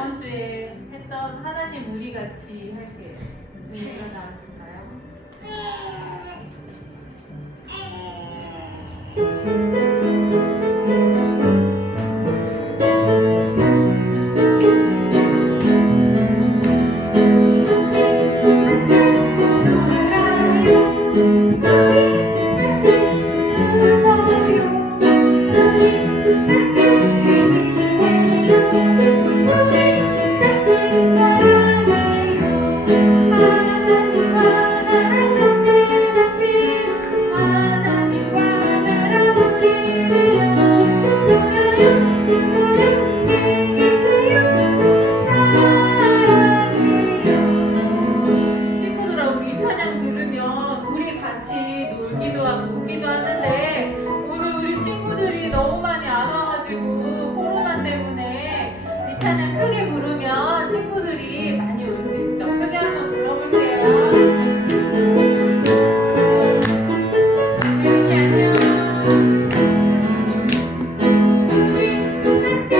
저번 주에 했던 하나님 우리 같이 할게요. 일어나실까요? 친구들하고 이 찬양 들으면 우리 같이 놀기도 하고 웃기도 하는데 오늘 우리 친구들이 너무 많이 안 와가지고 코로나 때문에 이 찬양 크게 부르면 친구들이 많이 올 수 있어. 크게 한번 불러볼게요. 재민이 안녕. 우리 같이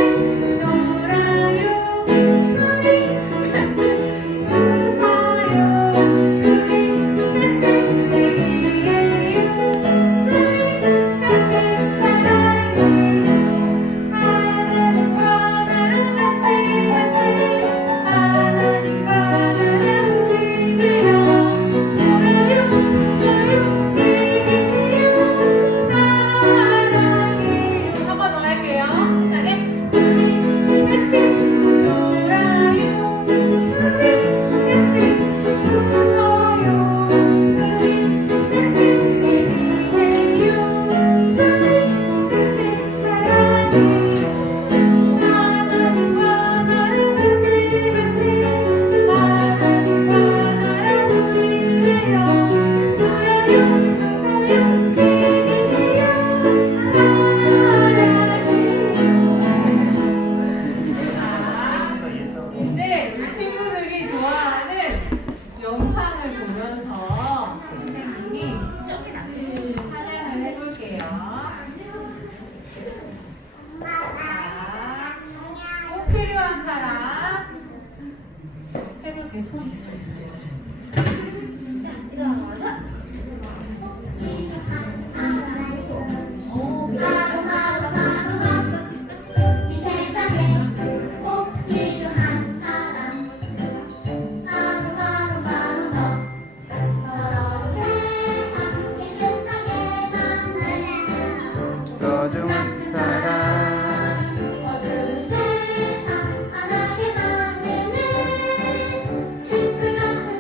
놀아요. 우리 같이 웃어요. 우리 같이 얘기해요. 우리 같이 사랑해요. 하나님과 나랑 같이 하나님과 나랑 우리요. 놀아요. 웃어요. 얘기해요. 사랑해요. 한 번 더 할게요. 신나게. 우리 같이 놀아요. 우리 같이 웃어요. 우리 같이 얘기해요. 우리 같이 사랑해요. 하나님과 나랑 같이 하나님과 나랑 우리요. 놀아요. 웃어요. 얘기해요. 이제 우리 친구들이 좋아하는 영상을 보면서 선생님이 찬양을 해볼게요. 자, 꼭 필요한 사람 해볼게요. 손. 이 세상에 꼭 필요한 사람 바로 너 너로 세상 깨끗하게 만드는 소중한 사람 어두운 세상 환하게 만드는 빛 같은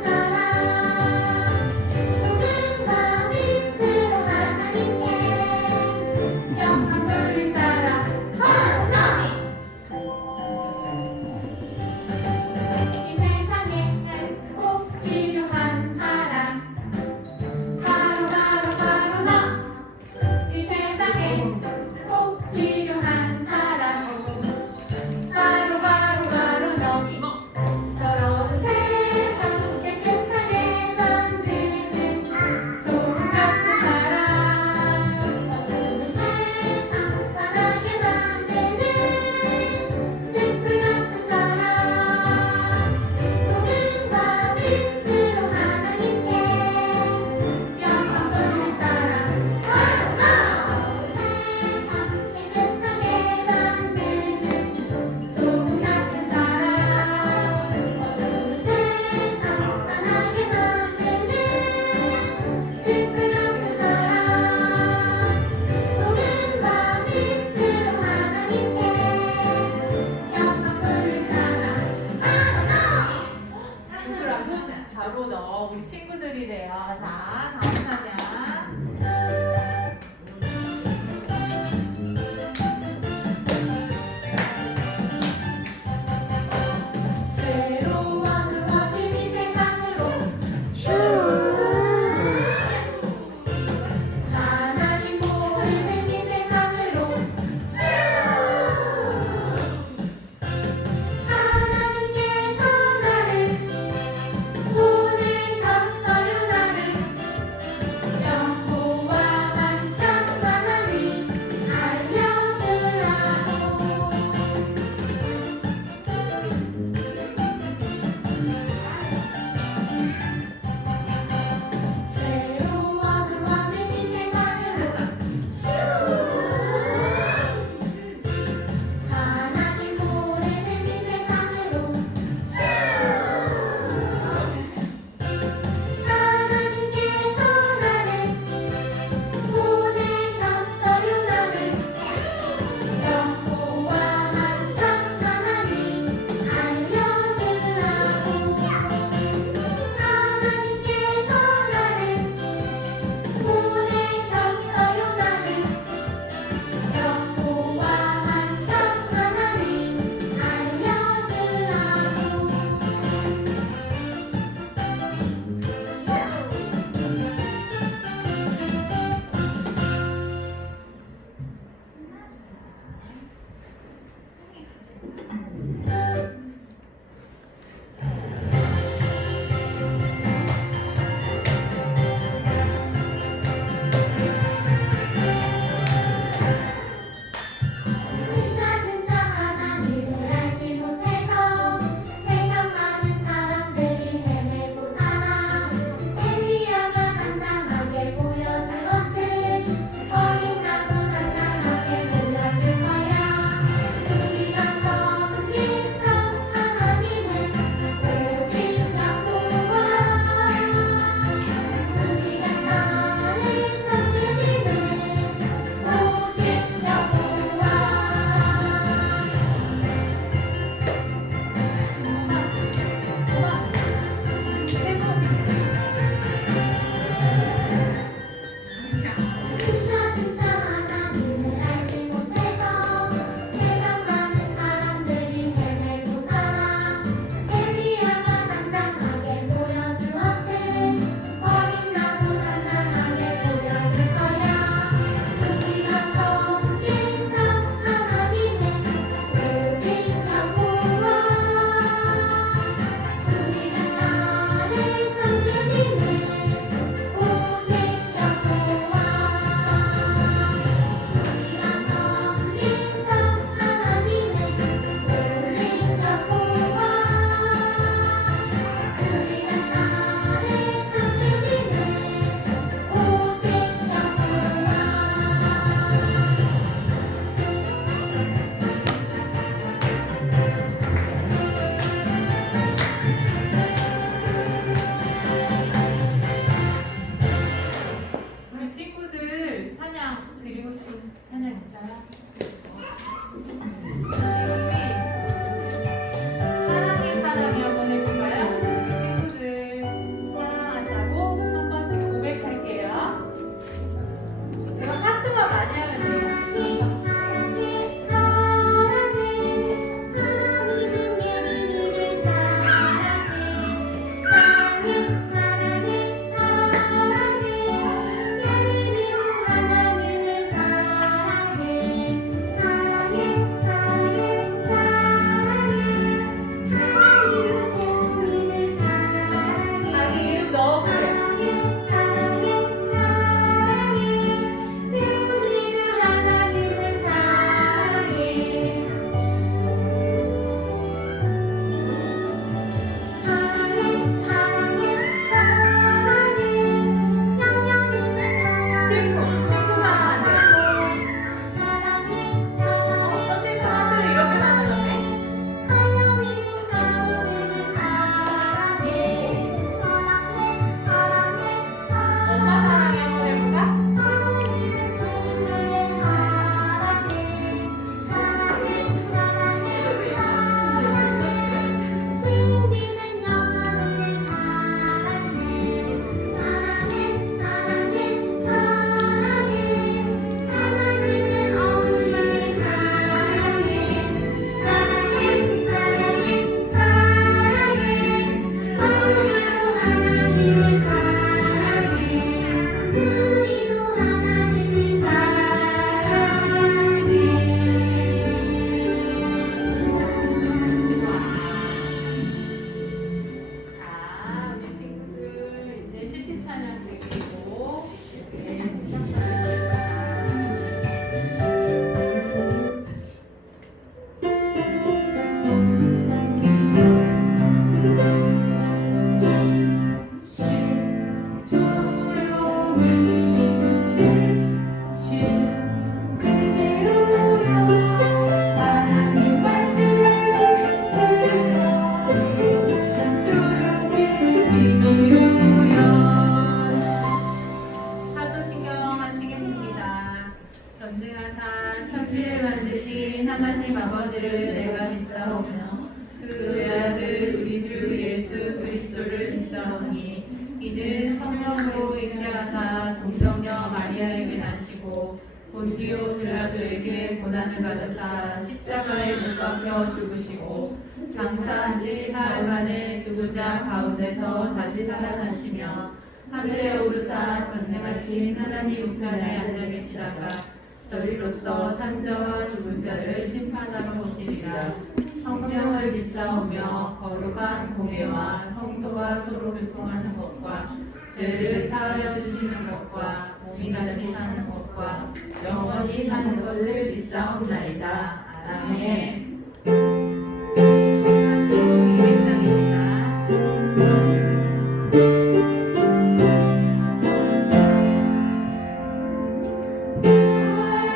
이를 내가 믿사오며 그 외아들 우리 주 예수 그리스도를 믿사오니 이는 성령으로 잉태하사 동정녀 마리아에게 나시고 본디오 빌라도에게 고난을 받으사 십자가에 못 박혀 죽으시고 장사한 지 사흘 만에 죽은 자 가운데서 다시 살아나시며 하늘에 오르사 전능하신 하나님 우편에 앉아 계시다가 저리로서 산자와 죽은 자를 심판하러 오시리라. 성령을 믿사오며 거룩한 공예와 성도와 서로 교통하는 것과 죄를 사하여 주시는 것과 몸이 다시 사는 것과 영원히 사는 것을 믿사옵나이다. 아멘.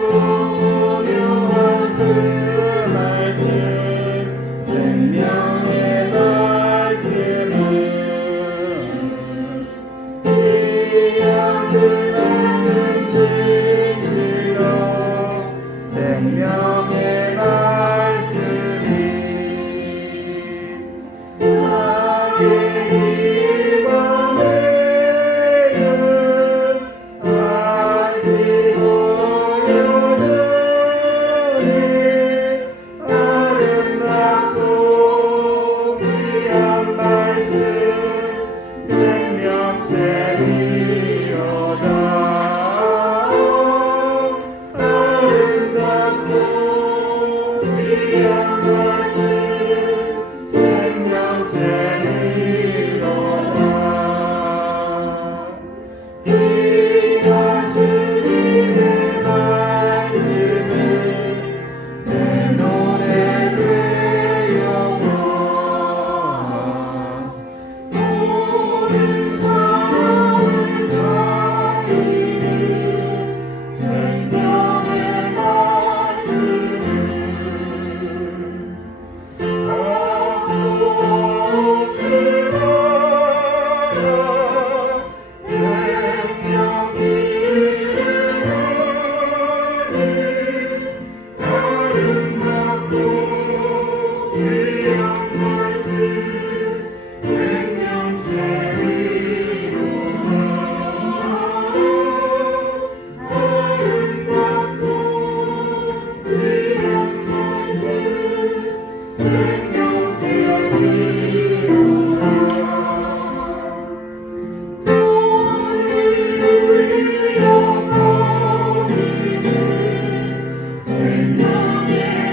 오묘한 그 말씀 생명의 말씀은 귀한 그 말씀 진실로 생명의 말씀이 나의 이번에는 아니고 아름답고 귀한 말씀 생명샘이로다. 아름답고 귀한 말씀 생명샘이로다. 귀한 주님의 말씀은 내 노래 되었고 모든 사람을 살리는 생명의 말씀은 아무 없이 나라 생명 이르는 아름답고 귀한 말씀 생명샘이로다. 아름답고 귀한 말씀 생명샘이로다. 너를 울려 퍼지는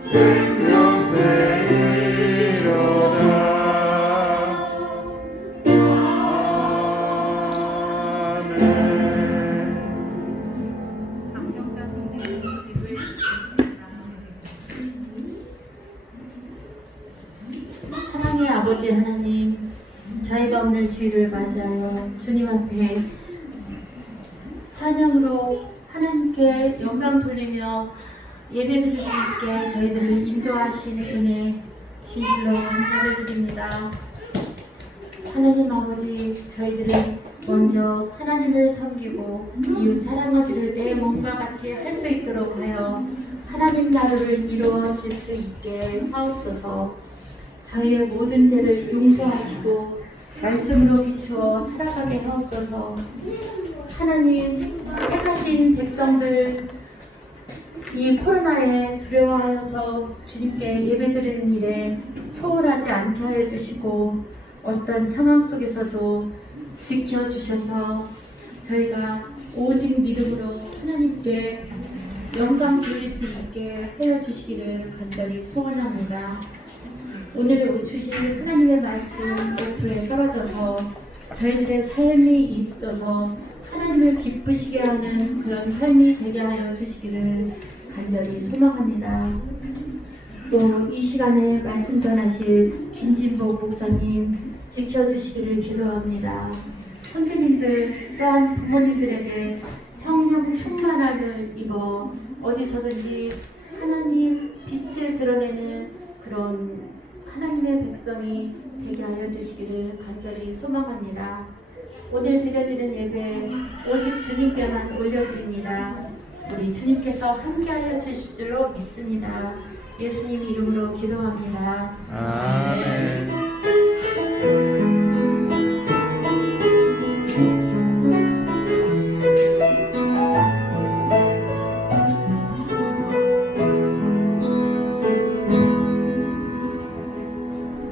생명의 사랑의 아버지 하나님, 저희가 오늘 주일을 맞이하여 주님 앞에 찬양으로 하나님께 영광 돌리며 예배드릴 수 있게 저희들을 인도하신 은혜 진실로 감사를 드립니다. 하나님 아버지, 저희들은 먼저 하나님을 섬기고 이웃 사랑하기를 내 몸과 같이 할 수 있도록 하여 하나님 나라를 이루어질 수 있게 하옵소서. 저희의 모든 죄를 용서하시고 말씀으로 비추어 살아가게 하옵소서. 하나님, 택하신 백성들 이 코로나에 두려워하여서 주님께 예배드리는 일에 소홀하지 않게 하여 주시고 어떤 상황 속에서도 지켜주셔서 저희가 오직 믿음으로 하나님께 영광 돌릴 수 있게 하여 주시기를 간절히 소원합니다. 오늘 주신 하나님의 말씀 오토에 떨어져서 저희들의 삶이 있어서 하나님을 기쁘시게 하는 그런 삶이 되게 하여 주시기를 간절히 소망합니다. 또 이 시간에 말씀 전하실 김진복 목사님 지켜주시기를 기도합니다. 선생님들 또한 부모님들에게 성령 충만함을 입어 어디서든지 하나님 빛을 드러내는 그런 하나님의 백성이 되게 하여 주시기를 간절히 소망합니다. 오늘 드려지는 예배 오직 주님께만 올려드립니다. 우리 주님께서 함께하여 주실 줄로 믿습니다. 예수님 이름으로 기도합니다. 아멘.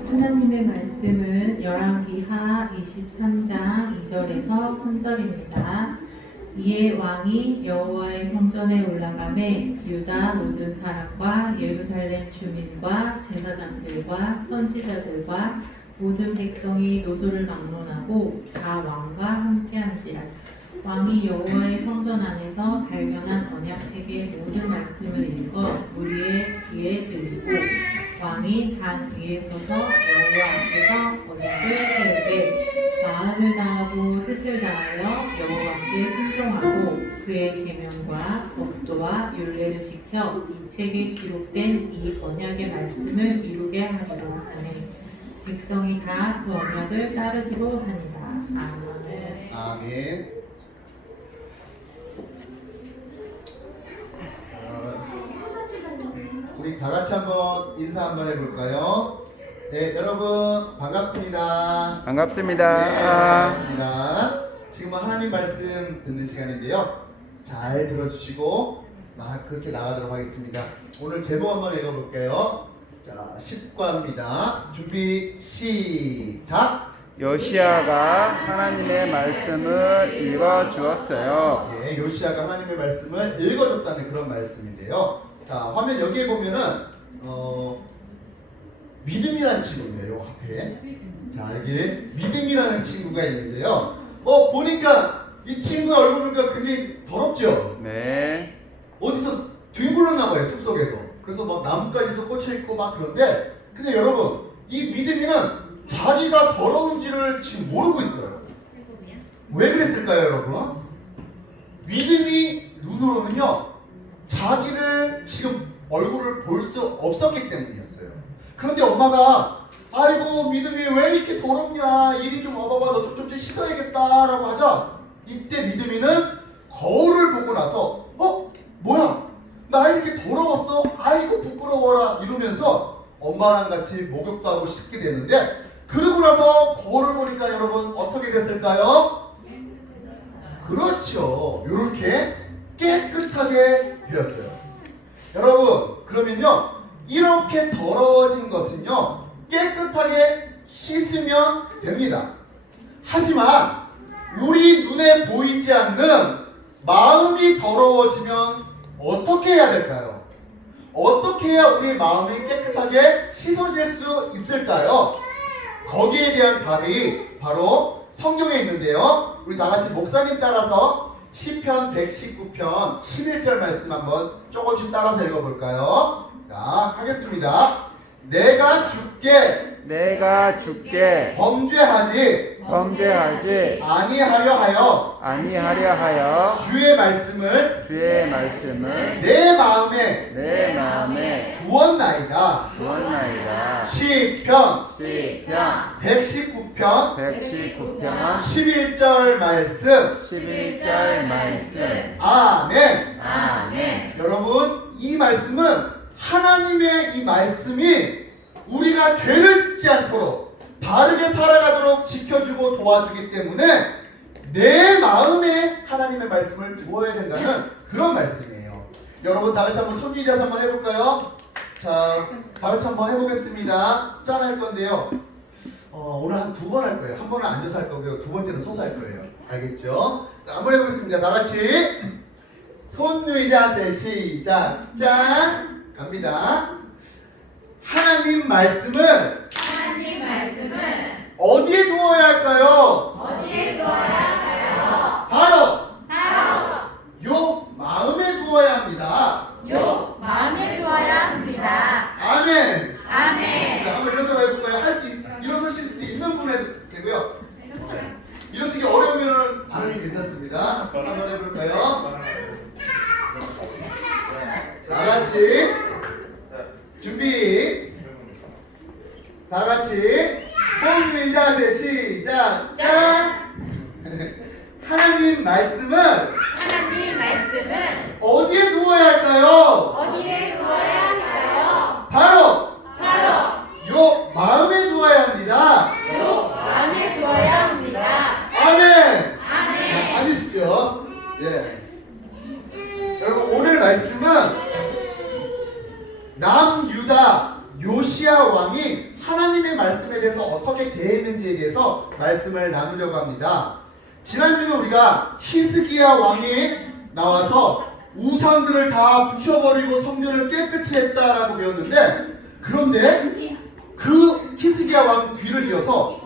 하나님의 말씀은 열왕기하 23장 2절에서 3절입니다. 이에 왕이 여호와의 성전에 올라가매 유다 모든 사람과 예루살렘 주민과 제사장들과 선지자들과 모든 백성이 노소를 막론하고 다 왕과 함께한지라. 왕이 여호와의 성전 안에서 발견한 언약책의 모든 말씀을 읽어 무리의 귀에 들리고 왕이 단 위에 서서 여호와 앞에서 언약을 세우되 마음을 다하고 뜻을 다하여 여호와께 순종하고 그의 계명과 법도와 율례를 지켜 이 책에 기록된 이 언약의 말씀을 이루게 하리라 하네. 백성이 다 그 언약을 따르기로 하니라. 아멘. 아멘. 우리 다 같이 한번 인사 한번 해볼까요? 네, 여러분 반갑습니다. 반갑습니다. 네, 반갑습니다. 지금은 하나님 말씀 듣는 시간인데요. 잘 들어주시고 그렇게 나가도록 하겠습니다. 오늘 제목 한번 읽어볼게요. 자, 10과입니다. 준비 시작. 요시아가 하나님의 말씀을 읽어 주었어요. 네, 요시아가 하나님의 말씀을 읽어줬다는 그런 말씀인데요. 자, 화면 여기에 보면은 믿음이라는 친구인데요. 요 앞에. 자, 여기 믿음이라는 친구가 있는데요. 보니까 이 친구 얼굴 보니까 굉장히 더럽죠? 네. 어디서 뒹굴렀나 봐요, 숲속에서. 그래서 막 나뭇가지도 꽂혀있고 막 그런데, 근데 여러분, 이 믿음이는 자기가 더러운지를 지금 모르고 있어요. 왜 그랬을까요, 여러분? 믿음이 눈으로는요, 자기를 지금 얼굴을 볼 수 없었기 때문이었어요. 그런데 엄마가 아이고 믿음이 왜 이렇게 더럽냐, 이리 좀 와봐봐, 너 좀 씻어야겠다라고 하자, 이때 믿음이는 거울을 보고 나서 뭐야, 나 이렇게 더러웠어? 아이고 부끄러워라 이러면서 엄마랑 같이 목욕도 하고 씻게 되는데, 그러고 나서 거울을 보니까 여러분 어떻게 됐을까요? 그렇죠, 이렇게 깨끗하게 되었어요. 여러분, 그러면요, 이렇게 더러워진 것은요, 깨끗하게 씻으면 됩니다. 하지만 우리 눈에 보이지 않는 마음이 더러워지면 어떻게 해야 될까요? 어떻게 해야 우리 마음이 깨끗하게 씻어질 수 있을까요? 거기에 대한 답이 바로 성경에 있는데요. 우리 다 같이 목사님 따라서 시편 119편 11절 말씀 한번 조금씩 따라서 읽어볼까요? 자, 하겠습니다. 내가 죽게 범죄하지 아니하려 하여 주의 말씀을 내 마음에 두었나이다. 시편 119편 11절 말씀. 아멘. 여러분, 이 말씀은 하나님의 이 말씀이 우리가 죄를 짓지 않도록 바르게 살아가도록 지켜주고 도와주기 때문에 내 마음에 하나님의 말씀을 두어야 된다는 그런 말씀이에요. 여러분, 다 같이 한번 손지자서 한번 해볼까요? 자, 다 같이 한번 해보겠습니다. 짠 할 건데요. 오늘 한 2번 할 거예요. 한 번은 앉아서 할 거고요, 2번째는 서서 할 거예요. 알겠죠? 자, 한번 해보겠습니다. 다 같이 손 위 자세 시작. 짠. 갑니다. 하나님 말씀을 어디에 두어야 할까요? 바로 요 마음에 두어야 합니다. 아멘. 자, 한번 일어서 해볼까요? 일어서실 수 있는 분 해도 되고요. 일어서기 어려우면 안 해도 괜찮습니다. 한번 해볼까요? 다 같이 준비. 다 같이 손 위 자세 시작. 짠. 하나님 말씀을 어디에 두어야 할까요? 바로 요 마음에 두어야 합니다. 아멘. 앉으십시오. 예. 여러분 오늘 말씀은 남유다 요시야 왕이 하나님의 말씀에 대해서 어떻게 대했는지에 대해서 말씀을 나누려고 합니다. 지난주는 우리가 히스기야 왕이 나와서 우상들을 다 부셔버리고 성전을 깨끗이 했다라고 배웠는데, 그런데 그 히스기야 왕 뒤를 이어서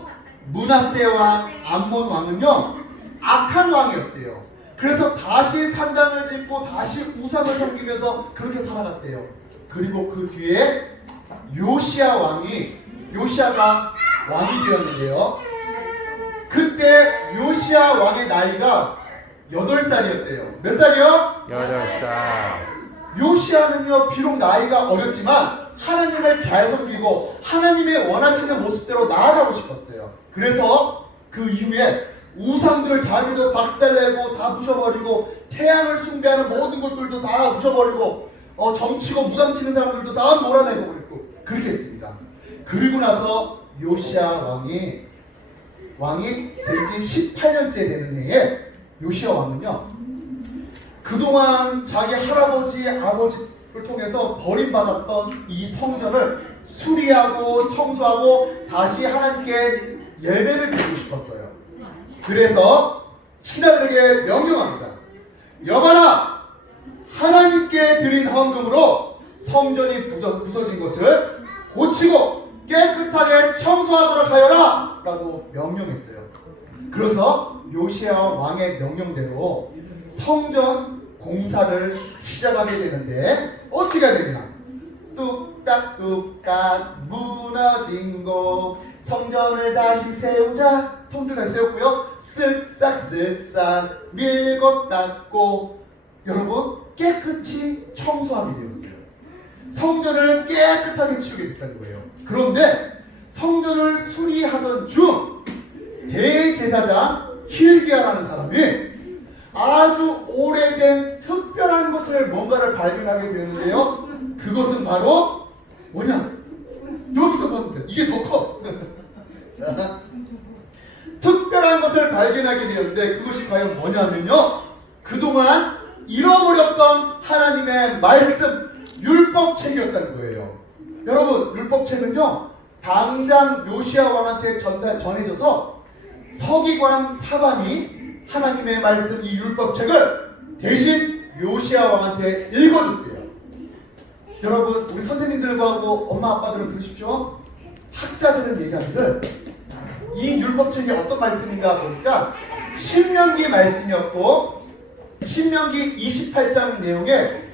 므낫세 왕, 암몬 왕은요 악한 왕이었대요. 그래서 다시 산당을 짓고 다시 우상을 섬기면서 그렇게 살아갔대요. 그리고 그 뒤에 요시야가 왕이 되었는데요. 그때 요시야 왕의 나이가 8살이었대요. 몇 살이요? 8살. 요시야는요 비록 나이가 어렸지만 하나님을 잘 섬기고 하나님의 원하시는 모습대로 나아가고 싶었어요. 그래서 그 이후에 우상들을 자기도 박살내고 다 부셔버리고 태양을 숭배하는 모든 것들도 다 부셔버리고 점치고 무당치는 사람들도 다 몰아내고 그랬고 그렇게 했습니다. 그리고 나서 요시야 왕이 된지 18년째 되는 해에 요시야 왕은요 그동안 자기 할아버지 아버지를 통해서 버림받았던 이 성전을 수리하고 청소하고 다시 하나님께 예배를 드리고 싶었어요. 그래서 신하들에게 명령합니다. 여봐라, 하나님께 드린 헌금으로 성전이 부서진 것을 고치고 깨끗하게 청소하도록 하여라 라고 명령했어요. 그래서 요시야 왕의 명령대로 성전 공사를 시작하게 되는데 어떻게 해야 되냐? 뚝딱뚝딱 무너진 곳 성전을 다시 세우자. 성전을 다시 세웠고요. 쓱싹쓱싹 밀고 닦고 여러분 깨끗이 청소하게 되었어요. 성전을 깨끗하게 치우게 됐다는 거예요. 그런데 성전을 수리하던 중 대제사장 hil기야라는 사람이 아주 오래된 특별한 것을 뭔가를 발견하게 되는데요. 그것은 바로 뭐냐? 여기서 봐도 돼. 이게 더 커. 자, 특별한 것을 발견하게 되었는데 그것이 과연 뭐냐면요. 그동안 잃어버렸던 하나님의 말씀, 율법책이었다는 거예요. 여러분, 율법책은요. 당장 요시야 왕한테 전해져서 서기관 사반이 하나님의 말씀 이 율법책을 대신 요시야 왕한테 읽어줬대요. 여러분 우리 선생님들과 하고 엄마 아빠들은 들으십시오. 학자들은 얘기하기를 이 율법책이 어떤 말씀인가 보니까 신명기 말씀이었고 신명기 28장 내용에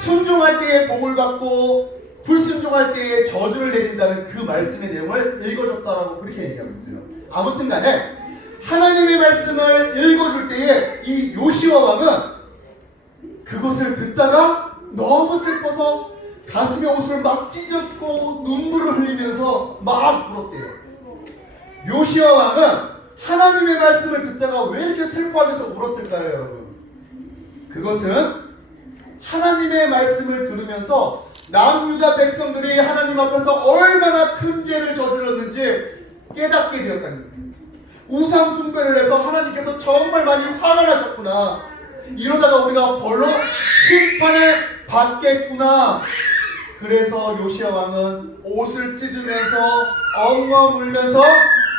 순종할 때에 복을 받고 불순종할 때에 저주를 내린다는 그 말씀의 내용을 읽어줬다라고 그렇게 얘기하고 있어요. 아무튼 간에 하나님의 말씀을 읽어줄 때에 이 요시야 왕은 그것을 듣다가 너무 슬퍼서 가슴에 옷을 막 찢었고 눈물을 흘리면서 막 울었대요. 요시야 왕은 하나님의 말씀을 듣다가 왜 이렇게 슬퍼하면서 울었을까요, 여러분? 그것은 하나님의 말씀을 들으면서 남유다 백성들이 하나님 앞에서 얼마나 큰 죄를 저질렀는지 깨닫게 되었다는 거예요. 우상 숭배를 해서 하나님께서 정말 많이 화가 나셨구나. 이러다가 우리가 벌로 심판을 받겠구나. 그래서 요시야 왕은 옷을 찢으면서 엉엉 울면서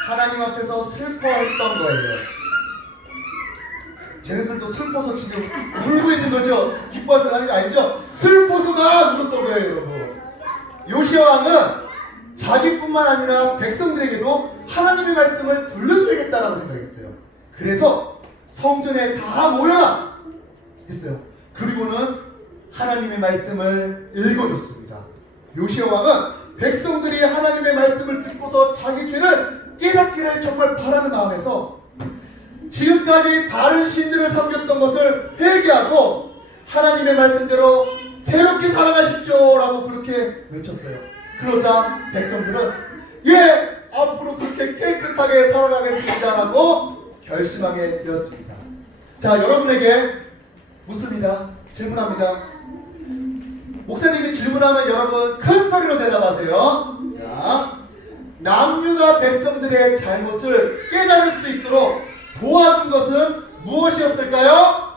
하나님 앞에서 슬퍼했던 거예요. 쟤네들도 슬퍼서 지금 울고 있는 거죠. 기뻐서 하는 게 아니죠. 슬퍼서 막 울었던 거예요, 여러분. 요시야 왕은 자기뿐만 아니라 백성들에게도 하나님의 말씀을 들려줘야겠다라고 생각했어요. 그래서 성전에 다 모여라 했어요. 그리고는 하나님의 말씀을 읽어줬습니다. 요시야 왕은 백성들이 하나님의 말씀을 듣고서 자기 죄를 깨닫기를 정말 바라는 마음에서 지금까지 다른 신들을 섬겼던 것을 회개하고 하나님의 말씀대로 새롭게 살아가십시오 라고 그렇게 외쳤어요. 그러자 백성들은 예, 앞으로 그렇게 깨끗하게 살아가겠습니다 라고 결심하게 되었습니다. 자, 여러분에게 묻습니다. 질문합니다. 목사님이 질문하면 여러분 큰 소리로 대답하세요. 자, 남유다 백성들의 잘못을 깨달을 수 있도록 도와준 것은 무엇이었을까요?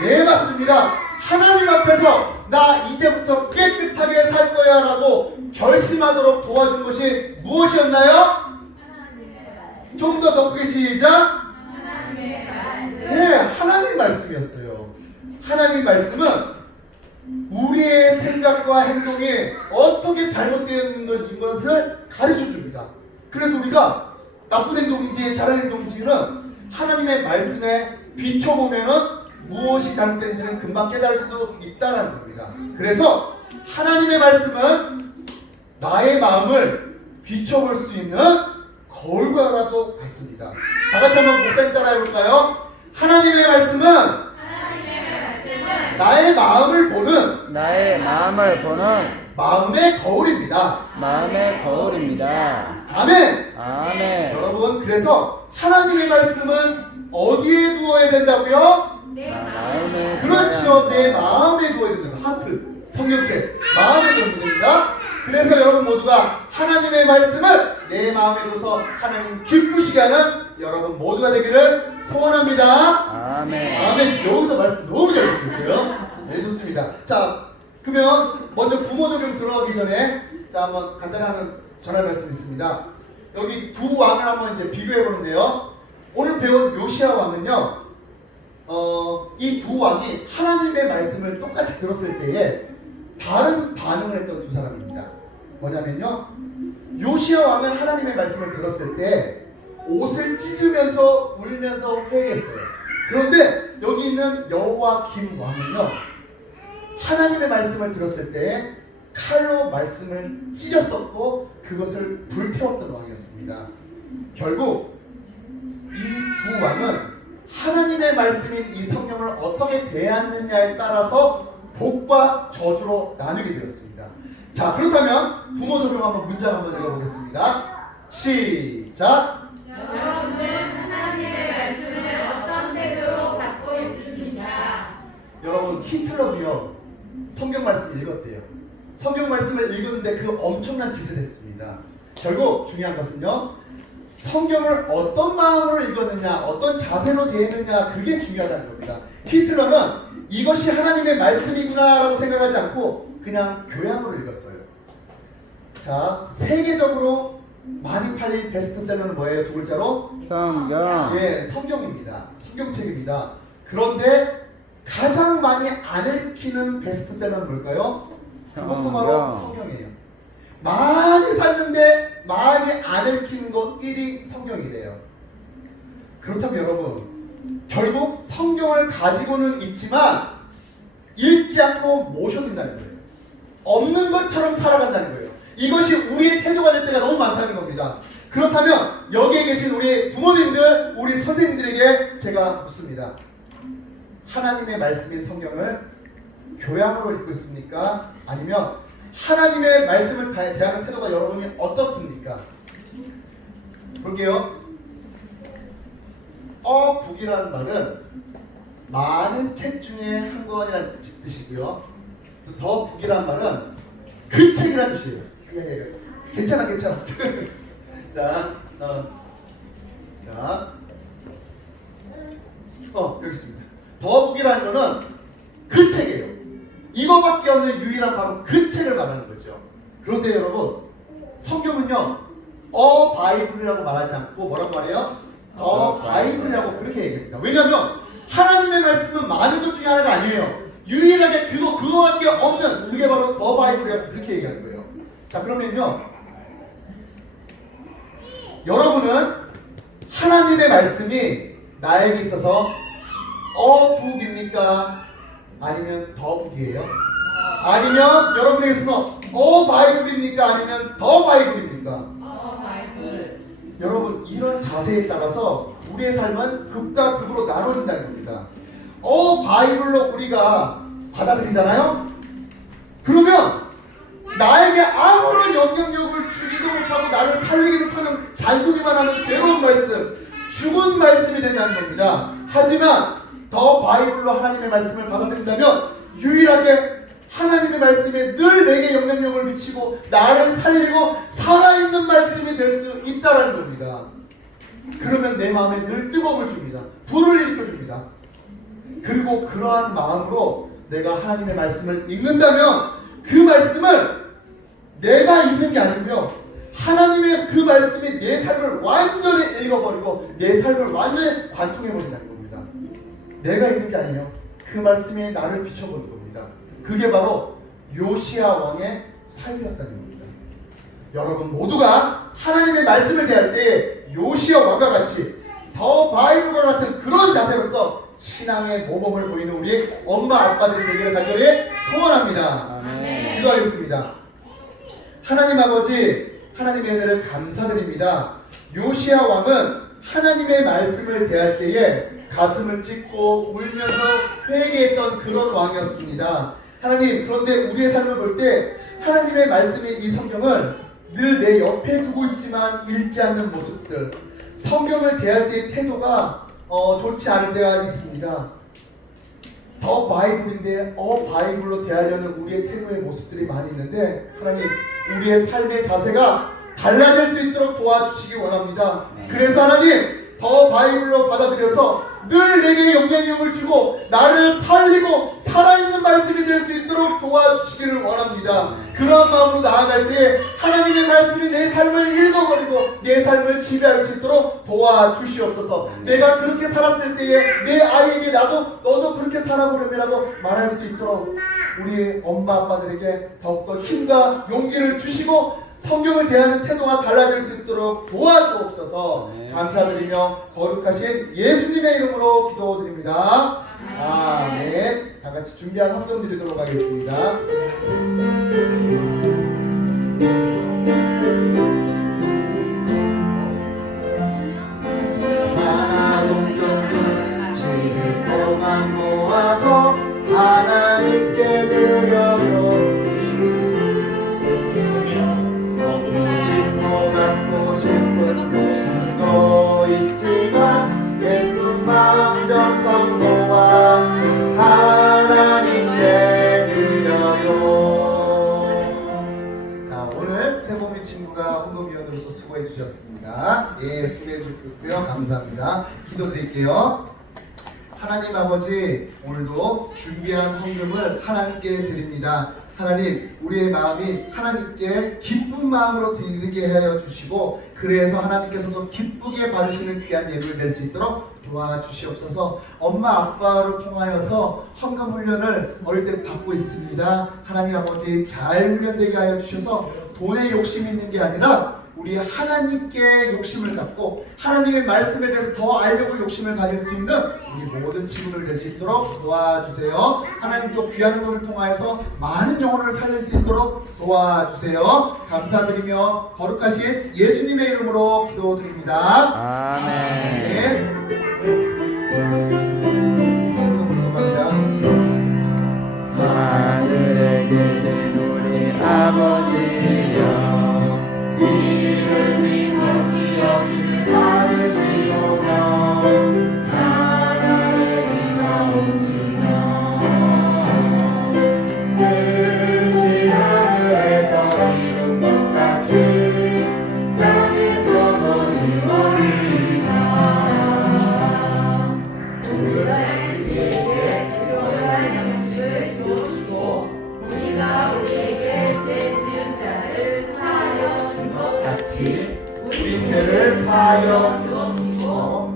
네, 맞습니다. 하나님 앞에서 나 이제부터 깨끗하게 살 거야 라고 결심하도록 도와준 것이 무엇이었나요? 좀 더 크게 시작. 네, 하나님 말씀이었어요. 하나님 말씀은 우리의 생각과 행동이 어떻게 잘못되어 있는 것을 가르쳐 줍니다. 그래서 우리가 나쁜 행동인지 잘한 행동인지는 하나님의 말씀에 비춰보면은 무엇이 잘못된지는 금방 깨달을 수 있다는 겁니다. 그래서 하나님의 말씀은 나의 마음을 비춰볼 수 있는 거울과도 같습니다. 다 같이 한번 목사님 따라 해볼까요? 하나님의 말씀은 나의 마음을 보는 마음의 거울입니다. 마음의 거울입니다. 아멘. 아멘. 여러분, 그래서 하나님의 말씀은 어디에 두어야 된다고요? 마음에 그렇죠. 내 마음에 두어야 된다. 하트, 성경책, 마음에 두어야 됩니다. 그래서 여러분 모두가 하나님의 말씀을 내 마음에 둬서 하나님 기쁘시게 하는 여러분 모두가 되기를 소원합니다. 아멘. 아멘. 여기서 말씀 너무 잘 듣고있어요. 네, 좋습니다. 자, 그러면 먼저 부모 적용 들어가기 전에 자, 한번 간단한 전할 말씀이 있습니다. 여기 두 왕을 한번 이제 비교해 보는데요. 오늘 배운 요시야 왕은요, 이 두 왕이 하나님의 말씀을 똑같이 들었을 때에 다른 반응을 했던 두 사람입니다. 뭐냐면요, 요시야 왕은 하나님의 말씀을 들었을 때 옷을 찢으면서 울면서 회개했어요. 그런데 여기 있는 여호와김 왕은요, 하나님의 말씀을 들었을 때 칼로 말씀을 찢었었고 그것을 불태웠던 왕이었습니다. 결국 이 두 왕은 하나님의 말씀인 이 성경을 어떻게 대하느냐에 따라서 복과 저주로 나누게 되었습니다. 자, 그렇다면 부모 적용 한번 문장 한번 읽어보겠습니다. 시작. 여러분은 하나님의 말씀을 어떤 태도로 받고 있습니까? 여러분, 히틀러도요 성경 말씀 읽었대요. 성경 말씀을 읽었는데 그 엄청난 짓을 했습니다. 결국 중요한 것은요, 성경을 어떤 마음으로 읽었느냐, 어떤 자세로 대했느냐, 그게 중요하다는 겁니다. 히틀러는 이것이 하나님의 말씀이구나 라고 생각하지 않고 그냥 교양으로 읽었어요. 자, 세계적으로 많이 팔린 베스트셀러는 뭐예요? 두 글자로? 성경. 예, 성경입니다. 성경책입니다. 그런데 가장 많이 안 읽히는 베스트셀러는 뭘까요? 그것도 바로 성경이에요. 많이 샀는데 많이 안 읽힌 것 1위 성경이래요. 그렇다면 여러분, 결국 성경을 가지고는 있지만 읽지 않고 모셔둔다는 거예요. 없는 것처럼 살아간다는 거예요. 이것이 우리의 태도가 될 때가 너무 많다는 겁니다. 그렇다면 여기에 계신 우리 부모님들, 우리 선생님들에게 제가 묻습니다. 하나님의 말씀인 성경을 교양으로 읽고 있습니까? 아니면 하나님의 말씀을 대하는 태도가 여러분이 어떻습니까? 볼게요. 어북이라는 말은 많은 책 중에 한 권이라는 뜻이고요. 더 북이라는 말은 그 책이라는 뜻이에요. 괜찮아. 자, 여기 있습니다. 더 북이라는 거는 그 책이에요. 이거밖에 없는 유일한 바로 그 책을 말하는 거죠. 그런데 여러분, 성경은요, 바이블이라고 말하지 않고 뭐라고 말해요? 더 바이블이라고 그렇게 얘기합니다. 왜냐하면 하나님의 말씀은 많은 것 중에 하나가 아니에요. 유일하게 그거밖에 없는 그게 바로 더 바이블이라고 그렇게 얘기하는 거예요. 자, 그러면요, 여러분은 하나님의 말씀이 나에게 있어서 어북입니까? 아니면 더북이에요? 아니면 여러분에게 있어서 바이블입니까? 아니면 더 바이블입니까? 여러분, 이런 자세에 따라서 우리의 삶은 극과 극으로 나눠진다는 겁니다. 바이블로 우리가 받아들이잖아요? 그러면 나에게 아무런 영향력을 주지도 못하고 나를 살리기도 하는 잔소리만 하는 괴로운 말씀, 죽은 말씀이 된다는 겁니다. 하지만 더 바이블로 하나님의 말씀을 받아들인다면 유일하게 하나님의 말씀에 늘 내게 영향력을 미치고 나를 살리고 살아있는 말씀이 될 수 있다는 겁니다. 그러면 내 마음에 늘 뜨거움을 줍니다. 불을 일으켜줍니다. 그리고 그러한 마음으로 내가 하나님의 말씀을 읽는다면 그 말씀을 내가 읽는 게 아니고요, 하나님의 그 말씀이 내 삶을 완전히 읽어버리고 내 삶을 완전히 관통해버린다는 겁니다. 내가 읽는 게 아니에요. 그 말씀이 나를 비춰보는 겁니다. 그게 바로 요시야 왕의 삶이었다는 겁니다. 여러분 모두가 하나님의 말씀을 대할 때 요시야 왕과 같이 더 바이블과 같은 그런 자세로서 신앙의 모범을 보이는 우리 엄마 아빠들이 되기를 간절히 소원합니다. 아멘. 기도하겠습니다. 하나님 아버지, 하나님의 은혜를 감사드립니다. 요시야 왕은 하나님의 말씀을 대할 때에 가슴을 찢고 울면서 회개했던 그런 왕이었습니다. 하나님, 그런데 우리의 삶을 볼 때 하나님의 말씀이 이 성경을 늘 내 옆에 두고 있지만 읽지 않는 모습들, 성경을 대할 때의 태도가 좋지 않을 때가 있습니다. 더 바이블인데 바이블로 대하려는 우리의 태도의 모습들이 많이 있는데, 하나님, 우리의 삶의 자세가 달라질 수 있도록 도와주시기 원합니다. 그래서 하나님, 더 바이블로 받아들여서 늘 내게 영향력을 주고 나를 살리고 살아있는 말씀이 될 수 있도록 도와주시기를 원합니다. 그러한 마음으로 나아갈 때 하나님의 말씀이 내 삶을 읽어버리고 내 삶을 지배할 수 있도록 도와주시옵소서. 내가 그렇게 살았을 때에 내 아이에게 너도 그렇게 살아보려고 말할 수 있도록 우리 엄마 아빠들에게 더욱더 힘과 용기를 주시고 성경을 대하는 태도가 달라질 수 있도록 도와주옵소서. 감사드리며 거룩하신 예수님의 이름으로 기도드립니다. 아멘. 다 같이 준비한 헌금 드리도록 하겠습니다. 하나 동전을 7일 동안 모아서 하나님께 드려요. 갖고 싶은 욕심도 있지만 예쁜 마음 정성 모아 하나님께 드려요. 자, 오늘 세범이 친구가 헌금위원으로서 수고해 주셨습니다. 예, 수고해 주셨고요. 감사합니다. 기도드릴게요. 하나님 아버지, 오늘도 준비한 헌금을 하나님께 드립니다. 하나님, 우리의 마음이 하나님께 기쁜 마음으로 드리게 하여 주시고, 그래서 하나님께서도 기쁘게 받으시는 귀한 예물을 낼 수 있도록 도와주시옵소서. 엄마 아빠를 통하여서 헌금 훈련을 어릴 때 받고 있습니다. 하나님 아버지, 잘 훈련되게 하여 주셔서 돈에 욕심이 있는 게 아니라 우리 하나님께 욕심을 갖고 하나님의 말씀에 대해서 더 알려고 욕심을 가질 수 있는 우리 모든 친구들 될 수 있도록 도와주세요. 하나님도 귀한 은혜를 통하여서 많은 영혼을 살릴 수 있도록 도와주세요. 감사드리며 거룩하신 예수님의 이름으로 기도드립니다. 아멘. 하늘에 계신 우리 아버지여, 이름이 높이 여기는 받으시오며 나라의 임하옵시며 뜻이 하늘에서 이룬 것 같이 땅에서도 이루어지리라. 우리에게 필요한 양식을 주옵시고 우리가 우리에게 죄 지은 자를 사하여 준 것 같이 우리 죄를 사하여 주옵시고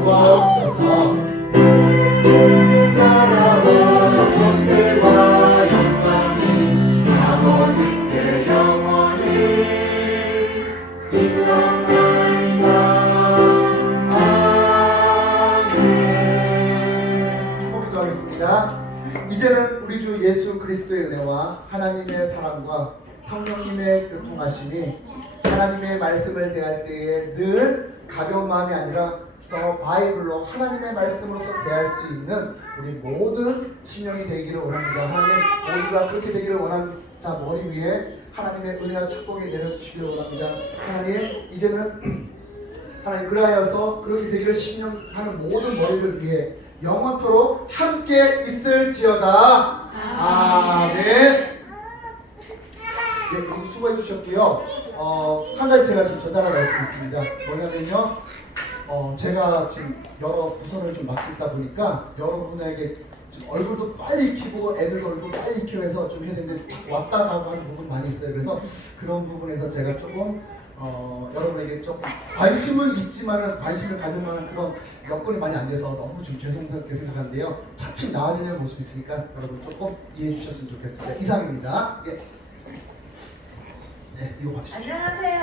구하옵소서. 나라와 권세와 영광이 아버지께 영원히 있사옵나이다. 아멘. 축복 기도하겠습니다. 이제는 우리 주 예수 그리스도의 은혜와 하나님의 사랑과 성령님의 교통하심이 하나님의 말씀을 대할 때에 늘 가벼운 마음이 아니라 더 바이블로 하나님의 말씀으로서 대할 수 있는 우리 모든 신령이 되기를 원합니다. 하나님 모두가 그렇게 되기를 원하는 자 머리 위에 하나님의 은혜와 축복이 내려주시기를 원합니다. 하나님 이제는 하나님 그리하여서 그렇게 되기를 신령하는 모든 머리를 위해 영원토록 함께 있을지어다. 아멘. 네, 모두 수고해 주셨고요. 한 가지 제가 좀 전달할 말씀이 있습니다. 뭐냐면요, 제가 지금 여러 부서를 좀 맡고 있다 보니까 여러분에게 지금 얼굴도 빨리 익히고 애들도 얼굴 빨리 익혀 해서 좀 해야 되는데 왔다 가고 하는 부분 많이 있어요. 그래서 그런 부분에서 제가 조금 여러분에게 조금 관심은 있지만은 관심을 가질 만한 그런 여건이 많이 안 돼서 너무 좀 죄송스럽게 생각하는데요. 차츰 나아지는 모습이 있으니까 여러분 조금 이해해 주셨으면 좋겠습니다. 이상입니다. 예. 네, 이거 봐주시죠. 안녕하세요.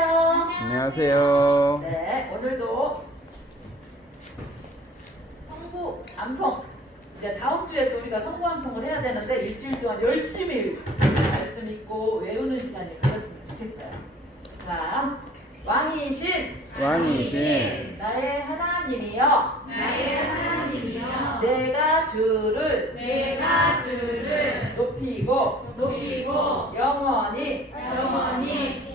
안녕하세요. 네, 오늘도 성구 암송. 이제 다음 주에 또 우리가 성구 암송을 해야 되는데 일주일 동안 열심히 말씀 읽고 외우는 시간이 가졌으면 좋겠어요. 자, 왕이신 나의 하나님이여, 내가 주를 높이고 영원히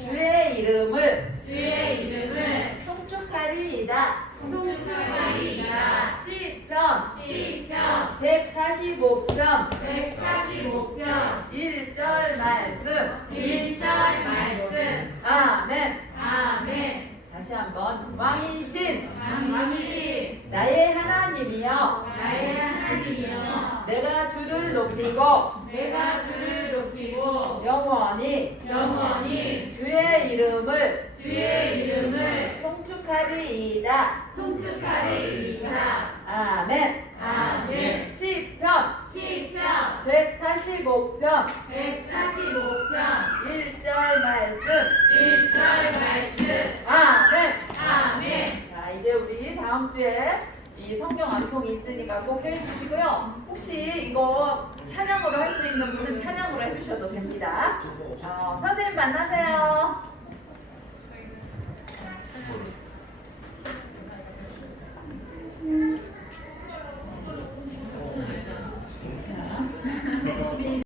주의 이름을 송축하리이다. 시편 145편 1절 말씀. 아멘. 다시 한번 왕이신 나의 하나님이여, 내가 주를 높이고 영원히 주의 이름을 송축하리이다. 아멘. 시편 145편 1절 말씀. 아멘. 자, 이제 우리 다음 주에 이 성경 암송이 있으니까 꼭 해주시고요. 혹시 이거 찬양으로 할 수 있는 분은 찬양으로 해주셔도 됩니다. 선생님 만나세요.